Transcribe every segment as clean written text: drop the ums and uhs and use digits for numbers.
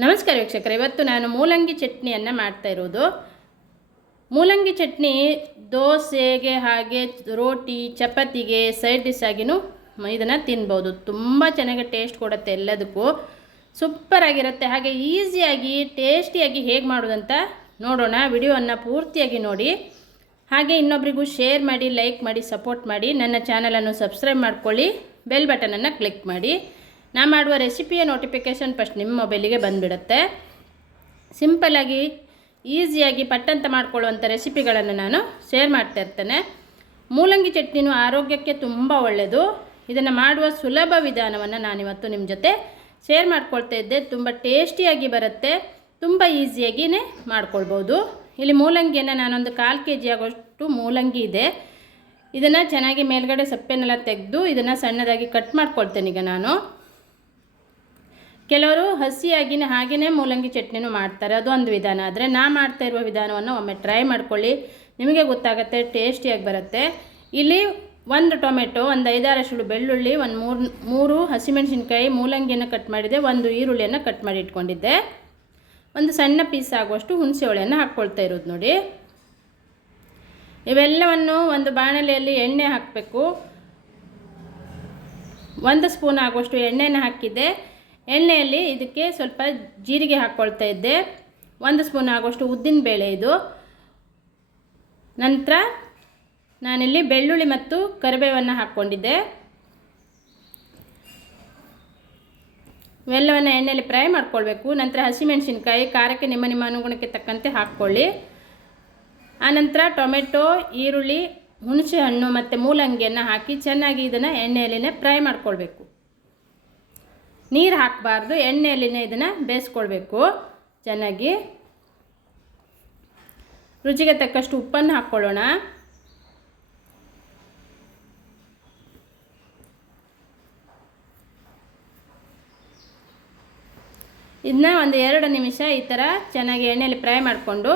ನಮಸ್ಕಾರ ವೀಕ್ಷಕರೇ, ಇವತ್ತು ನಾನು ಮೂಲಂಗಿ ಚಟ್ನಿಯನ್ನು ಮಾಡ್ತಾ ಇರೋದು. ಮೂಲಂಗಿ ಚಟ್ನಿ ದೋಸೆಗೆ ಹಾಗೆ ರೋಟಿ ಚಪಾತಿಗೆ ಸೈಡ್ ಡಿಶ್ ಆಗಿನೂ ಇದನ್ನು ತಿನ್ಬೋದು. ತುಂಬ ಚೆನ್ನಾಗಿ ಟೇಸ್ಟ್ ಕೊಡುತ್ತೆ, ಎಲ್ಲದಕ್ಕೂ ಸೂಪರ್ ಆಗಿರುತ್ತೆ. ಹಾಗೆ ಈಸಿಯಾಗಿ ಟೇಸ್ಟಿಯಾಗಿ ಹೇಗೆ ಮಾಡೋದಂತ ನೋಡೋಣ. ವಿಡಿಯೋವನ್ನು ಪೂರ್ತಿಯಾಗಿ ನೋಡಿ, ಹಾಗೆ ಇನ್ನೊಬ್ಬರಿಗೂ ಶೇರ್ ಮಾಡಿ, ಲೈಕ್ ಮಾಡಿ, ಸಪೋರ್ಟ್ ಮಾಡಿ. ನನ್ನ ಚಾನಲನ್ನು ಸಬ್ಸ್ಕ್ರೈಬ್ ಮಾಡ್ಕೊಳ್ಳಿ, ಬೆಲ್ ಬಟನನ್ನು ಕ್ಲಿಕ್ ಮಾಡಿ. ನಾನು ಮಾಡುವ ರೆಸಿಪಿಯ ನೋಟಿಫಿಕೇಷನ್ ಫಸ್ಟ್ ನಿಮ್ಮ ಮೊಬೈಲಿಗೆ ಬಂದುಬಿಡುತ್ತೆ. ಸಿಂಪಲ್ಲಾಗಿ ಈಸಿಯಾಗಿ ಪಟ್ಟಂತ ಮಾಡ್ಕೊಳ್ಳುವಂಥ ರೆಸಿಪಿಗಳನ್ನು ನಾನು ಶೇರ್ ಮಾಡ್ತಾ ಇರ್ತೇನೆ. ಮೂಲಂಗಿ ಚಟ್ನಿನೂ ಆರೋಗ್ಯಕ್ಕೆ ತುಂಬ ಒಳ್ಳೆಯದು. ಇದನ್ನು ಮಾಡುವ ಸುಲಭ ವಿಧಾನವನ್ನು ನಾನಿವತ್ತು ನಿಮ್ಮ ಜೊತೆ ಶೇರ್ ಮಾಡ್ಕೊಳ್ತಾ ಇದ್ದೆ. ತುಂಬ ಟೇಸ್ಟಿಯಾಗಿ ಬರುತ್ತೆ, ತುಂಬ ಈಸಿಯಾಗಿಯೇ ಮಾಡ್ಕೊಳ್ಬೋದು. ಇಲ್ಲಿ ಮೂಲಂಗಿಯನ್ನು ನಾನೊಂದು 1/4 kg ಆಗೋಷ್ಟು ಮೂಲಂಗಿ ಇದೆ. ಇದನ್ನು ಚೆನ್ನಾಗಿ ಮೇಲ್ಗಡೆ ಸಪ್ಪೆನೆಲ್ಲ ತೆಗೆದು ಇದನ್ನು ಸಣ್ಣದಾಗಿ ಕಟ್ ಮಾಡ್ಕೊಳ್ತೇನೆ. ಈಗ ನಾನು ಕೆಲವರು ಹಸಿಯಾಗಿನೇ ಹಾಗೆಯೇ ಮೂಲಂಗಿ ಚಟ್ನಿನೂ ಮಾಡ್ತಾರೆ, ಅದು ಒಂದು ವಿಧಾನ. ಆದರೆ ನಾ ಮಾಡ್ತಾ ಇರುವ ವಿಧಾನವನ್ನು ಒಮ್ಮೆ ಟ್ರೈ ಮಾಡ್ಕೊಳ್ಳಿ, ನಿಮಗೆ ಗೊತ್ತಾಗುತ್ತೆ, ಟೇಸ್ಟಿಯಾಗಿ ಬರುತ್ತೆ. ಇಲ್ಲಿ 1 ಟೊಮೆಟೊ, ಒಂದು 5-6 ಬೆಳ್ಳುಳ್ಳಿ, ಒಂದು 3 ಹಸಿಮೆಣಸಿನ್ಕಾಯಿ, ಮೂಲಂಗಿಯನ್ನು ಕಟ್ ಮಾಡಿದೆ, 1 ಈರುಳ್ಳಿಯನ್ನು ಕಟ್ ಮಾಡಿ ಇಟ್ಕೊಂಡಿದ್ದೆ, ಒಂದು ಸಣ್ಣ ಪೀಸ್ ಆಗುವಷ್ಟು ಹುಣಸೆ ಹುಳಿಯನ್ನು ಹಾಕ್ಕೊಳ್ತಾ ಇರೋದು ನೋಡಿ. ಇವೆಲ್ಲವನ್ನು ಒಂದು ಬಾಣಲೆಯಲ್ಲಿ ಎಣ್ಣೆ ಹಾಕಬೇಕು. 1 ಸ್ಪೂನ್ ಆಗುವಷ್ಟು ಎಣ್ಣೆಯನ್ನು ಹಾಕಿದ್ದೆ. ಎಣ್ಣೆಯಲ್ಲಿ ಇದಕ್ಕೆ ಸ್ವಲ್ಪ ಜೀರಿಗೆ ಹಾಕ್ಕೊಳ್ತಾ ಇದ್ದೆ, 1 ಸ್ಪೂನ್ ಆಗುವಷ್ಟು ಉದ್ದಿನ ಬೇಳೆ ಇದು. ನಂತರ ನಾನಿಲ್ಲಿ ಬೆಳ್ಳುಳ್ಳಿ ಮತ್ತು ಕರಿಬೇವನ್ನು ಹಾಕ್ಕೊಂಡಿದ್ದೆ. ಇವೆಲ್ಲವನ್ನು ಎಣ್ಣೆಯಲ್ಲಿ ಫ್ರೈ ಮಾಡ್ಕೊಳ್ಬೇಕು. ನಂತರ ಹಸಿಮೆಣಸಿನ್ಕಾಯಿ ಖಾರಕ್ಕೆ ನಿಮ್ಮ ಅನುಗುಣಕ್ಕೆ ತಕ್ಕಂತೆ ಹಾಕ್ಕೊಳ್ಳಿ. ಆನಂತರ ಟೊಮೆಟೊ, ಈರುಳ್ಳಿ, ಹುಣಸೆ ಹಣ್ಣು ಮತ್ತು ಮೂಲಂಗಿಯನ್ನು ಹಾಕಿ ಚೆನ್ನಾಗಿ ಇದನ್ನು ಎಣ್ಣೆಯಲ್ಲಿನೇ ಫ್ರೈ ಮಾಡ್ಕೊಳ್ಬೇಕು. ನೀರು ಹಾಕಬಾರ್ದು, ಎಣ್ಣೆಯಲ್ಲಿನೇ ಇದನ್ನು ಬೇಯಿಸ್ಕೊಳ್ಬೇಕು ಚೆನ್ನಾಗಿ. ರುಚಿಗೆ ತಕ್ಕಷ್ಟು ಉಪ್ಪನ್ನು ಹಾಕ್ಕೊಳ್ಳೋಣ. ಇದನ್ನ ಒಂದು 2 ನಿಮಿಷ ಈ ಥರ ಚೆನ್ನಾಗಿ ಎಣ್ಣೆಯಲ್ಲಿ ಫ್ರೈ ಮಾಡಿಕೊಂಡು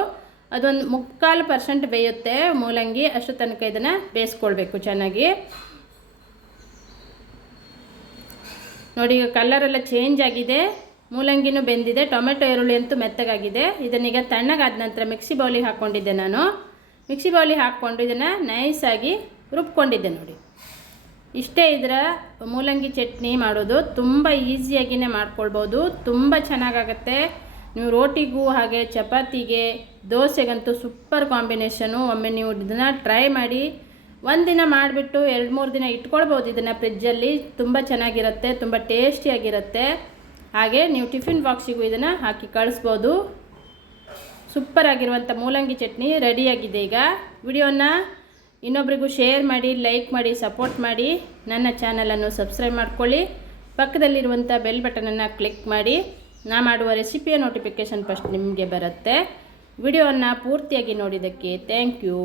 ಅದೊಂದು 3/4% ಬೇಯುತ್ತೆ ಮೂಲಂಗಿ, ಅಷ್ಟು ತನಕ ಇದನ್ನು ಬೇಯಿಸ್ಕೊಳ್ಬೇಕು ಚೆನ್ನಾಗಿ. ನೋಡಿ, ಈಗ ಕಲರೆಲ್ಲ ಚೇಂಜ್ ಆಗಿದೆ, ಮೂಲಂಗಿನೂ ಬೆಂದಿದೆ, ಟೊಮೆಟೊ ಈರುಳ್ಳಿ ಅಂತೂ ಮೆತ್ತಗಾಗಿದೆ. ಇದನ್ನೀಗ ತಣ್ಣಗಾದ ನಂತರ ಮಿಕ್ಸಿ ಬೌಲಿಗೆ ಹಾಕ್ಕೊಂಡಿದ್ದೆ ನಾನು. ಮಿಕ್ಸಿ ಬೌಲಿಗೆ ಹಾಕ್ಕೊಂಡು ಇದನ್ನು ನೈಸಾಗಿ ರುಬ್ಕೊಂಡಿದ್ದೆ ನೋಡಿ. ಇಷ್ಟೇ ಇದರ ಮೂಲಂಗಿ ಚಟ್ನಿ ಮಾಡೋದು. ತುಂಬ ಈಸಿಯಾಗಿಯೇ ಮಾಡ್ಕೊಳ್ಬೋದು, ತುಂಬ ಚೆನ್ನಾಗಾಗತ್ತೆ. ನೀವು ರೋಟಿಗೂ ಹಾಗೆ ಚಪಾತಿಗೆ ದೋಸೆಗಂತೂ ಸೂಪರ್ ಕಾಂಬಿನೇಷನು. ಒಮ್ಮೆ ನೀವು ಇದನ್ನು ಟ್ರೈ ಮಾಡಿ. ಒಂದಿನ ಮಾಡಿಬಿಟ್ಟು 2-3 ದಿನ ಇಟ್ಕೊಳ್ಬೋದು ಇದನ್ನು ಫ್ರಿಜ್ಜಲ್ಲಿ. ತುಂಬ ಚೆನ್ನಾಗಿರುತ್ತೆ, ತುಂಬ ಟೇಸ್ಟಿಯಾಗಿರುತ್ತೆ. ಹಾಗೆ ನೀವು ಟಿಫಿನ್ ಬಾಕ್ಸಿಗೂ ಇದನ್ನು ಹಾಕಿ ಕಳಿಸ್ಬೋದು. ಸೂಪರ್ ಆಗಿರುವಂಥ ಮೂಲಂಗಿ ಚಟ್ನಿ ರೆಡಿಯಾಗಿದೆ. ಈಗ ವಿಡಿಯೋನ ಇನ್ನೊಬ್ರಿಗೂ ಶೇರ್ ಮಾಡಿ, ಲೈಕ್ ಮಾಡಿ, ಸಪೋರ್ಟ್ ಮಾಡಿ. ನನ್ನ ಚಾನಲನ್ನು ಸಬ್ಸ್ಕ್ರೈಬ್ ಮಾಡ್ಕೊಳ್ಳಿ, ಪಕ್ಕದಲ್ಲಿರುವಂಥ ಬೆಲ್ ಬಟನನ್ನು ಕ್ಲಿಕ್ ಮಾಡಿ. ನಾ ಮಾಡುವ ರೆಸಿಪಿಯ ನೋಟಿಫಿಕೇಷನ್ ಫಸ್ಟ್ ನಿಮಗೆ ಬರುತ್ತೆ. ವಿಡಿಯೋವನ್ನು ಪೂರ್ತಿಯಾಗಿ ನೋಡಿದ್ದಕ್ಕೆ ಥ್ಯಾಂಕ್ ಯು.